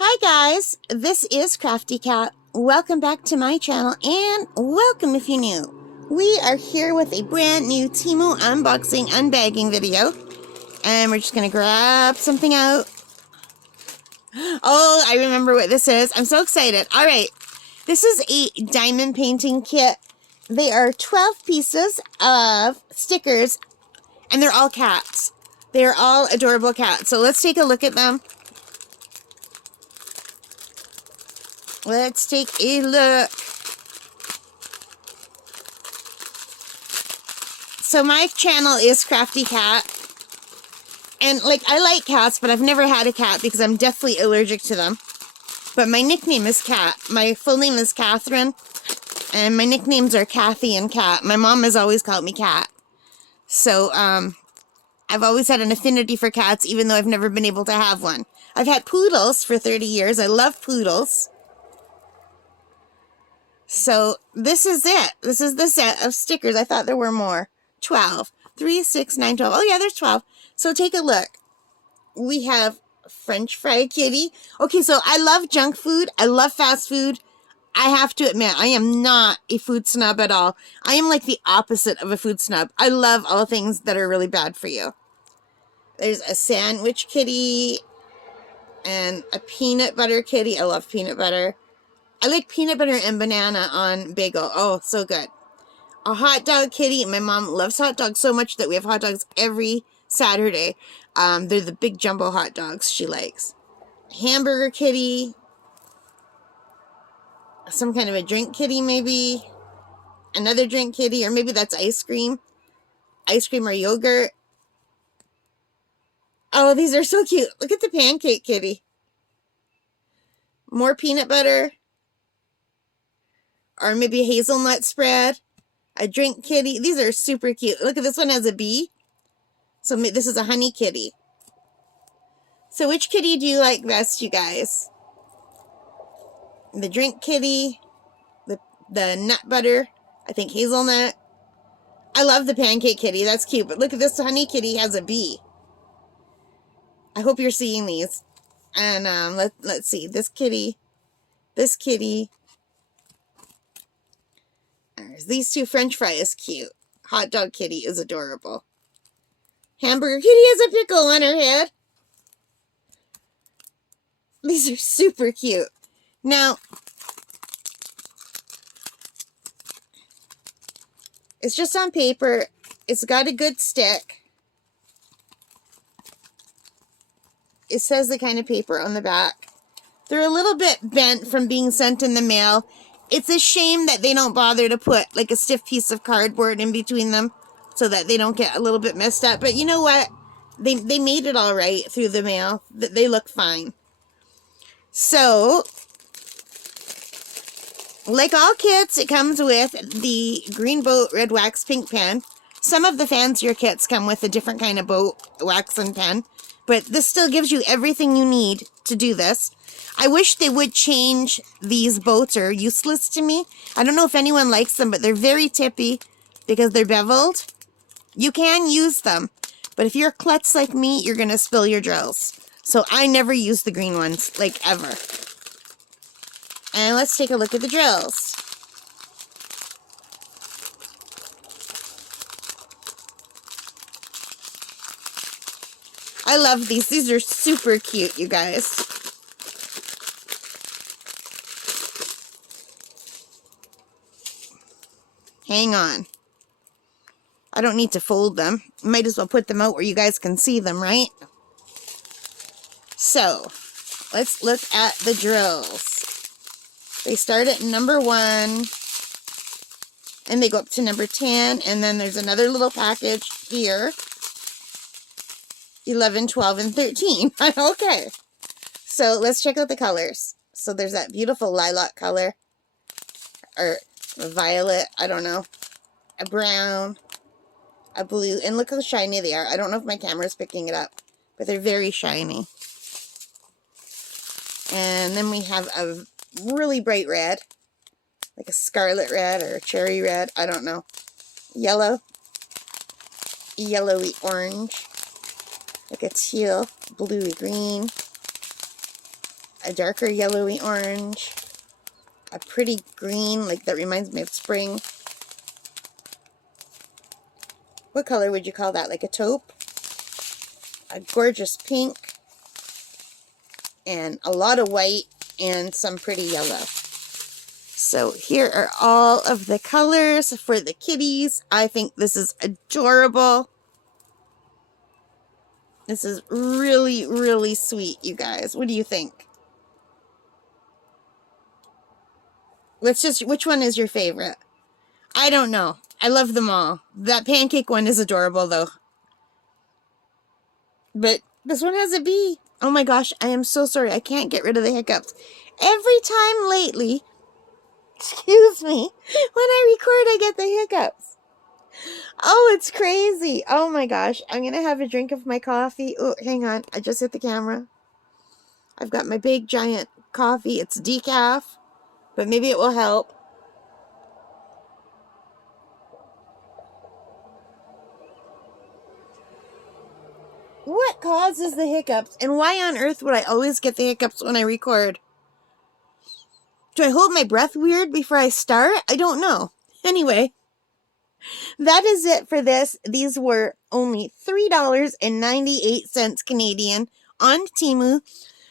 Hi guys, this is Crafty Cat. Welcome back to my channel and welcome if you're new. We are here with a brand new Temu unboxing unbagging video and we're just gonna grab something out. Oh, I remember what this is. I'm so excited. Alright, this is a diamond painting kit. They are 12 pieces of stickers and they're all cats. They're all adorable cats. So let's take a look at them. Let's take a look. So my channel is Crafty Cat. And I like cats, but I've never had a cat because I'm deathly allergic to them. But my nickname is Cat. My full name is Catherine. And my nicknames are Kathy and Cat. My mom has always called me Cat. So, I've always had an affinity for cats, even though I've never been able to have one. I've had poodles for 30 years. I love poodles. So, this is it. This is the set of stickers. I thought there were more. 12. 3, 6, 9, 12. Oh, yeah, there's 12. So, take a look. We have French fry kitty. Okay, so I love junk food. I love fast food. I have to admit, I am not a food snob at all. I am like the opposite of a food snob. I love all things that are really bad for you. There's a sandwich kitty and a peanut butter kitty. I love peanut butter. I like peanut butter and banana on bagel. Oh, so good. A hot dog kitty. My mom loves hot dogs so much that we have hot dogs every Saturday. They're the big jumbo hot dogs she likes. Hamburger kitty. Some kind of a drink kitty, maybe. Another drink kitty, or maybe that's ice cream. Ice cream or yogurt. Oh, these are so cute. Look at the pancake kitty. More peanut butter. Or maybe a hazelnut spread. A drink kitty. These are super cute. Look at this one has a bee. So this is a honey kitty. So which kitty do you like best, you guys? The drink kitty. The nut butter. I think hazelnut. I love the pancake kitty. That's cute. But look at this honey kitty has a bee. I hope you're seeing these. And let's see. This kitty. This kitty. There's these two. French fry is cute. Hot dog kitty is adorable. Hamburger kitty has a pickle on her head. These are super cute. Now, it's just on paper. It's got a good stick. It says the kind of paper on the back. They're a little bit bent from being sent in the mail. It's a shame that they don't bother to put like a stiff piece of cardboard in between them so that they don't get a little bit messed up. But you know what? They made it all right through the mail. They look fine. So, like all kits, it comes with the green boat, red wax, pink pen. Some of the fancier kits come with a different kind of boat, wax and pen. But this still gives you everything you need to do this. I wish they would change these boats. Are useless to me. I don't know if anyone likes them, but they're very tippy because they're beveled. You can use them, but if you're a klutz like me, you're going to spill your drills. So I never use the green ones, like ever. And let's take a look at the drills. I love these. These are super cute, you guys. Hang on. I don't need to fold them. Might as well put them out where you guys can see them, right? So, let's look at the drills. They start at number 1. And they go up to number 10. And then there's another little package here. 11, 12, and 13. Okay. So, let's check out the colors. So, there's that beautiful lilac color. Or violet, I don't know. A brown. A blue. And look how shiny they are. I don't know if my camera's picking it up. But they're very shiny. And then we have a really bright red. Like a scarlet red or a cherry red. I don't know. Yellow. Yellowy orange. Like a teal. Bluey green. a darker yellowy orange, a pretty green, like that reminds me of spring. What color would you call that? Like a taupe? A gorgeous pink, and a lot of white, and some pretty yellow. So here are all of the colors for the kitties. I think this is adorable. This is really, really sweet, you guys. What do you think? Which one is your favorite? I don't know. I love them all. That pancake one is adorable, though. But this one has a bee. Oh my gosh, I am so sorry. I can't get rid of the hiccups. Every time lately, excuse me, when I record, I get the hiccups. Oh, it's crazy. Oh my gosh. I'm going to have a drink of my coffee. Oh, hang on. I just hit the camera. I've got my big giant coffee. It's decaf, but maybe it will help. What causes the hiccups? And why on earth would I always get the hiccups when I record? Do I hold my breath weird before I start? I don't know. Anyway, that is it for this. These were only $3.98 Canadian on Temu.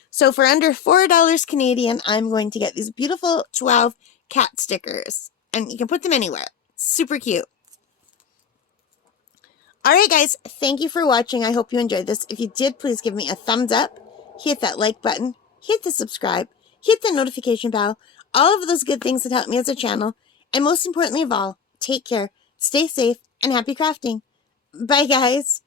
So for under $4 Canadian, I'm going to get these beautiful 12 cat stickers. And you can put them anywhere. Super cute. Alright guys, thank you for watching. I hope you enjoyed this. If you did, please give me a thumbs up. Hit that like button. Hit the subscribe. Hit the notification bell. All of those good things that help me as a channel. And most importantly of all, take care, stay safe, and happy crafting. Bye guys.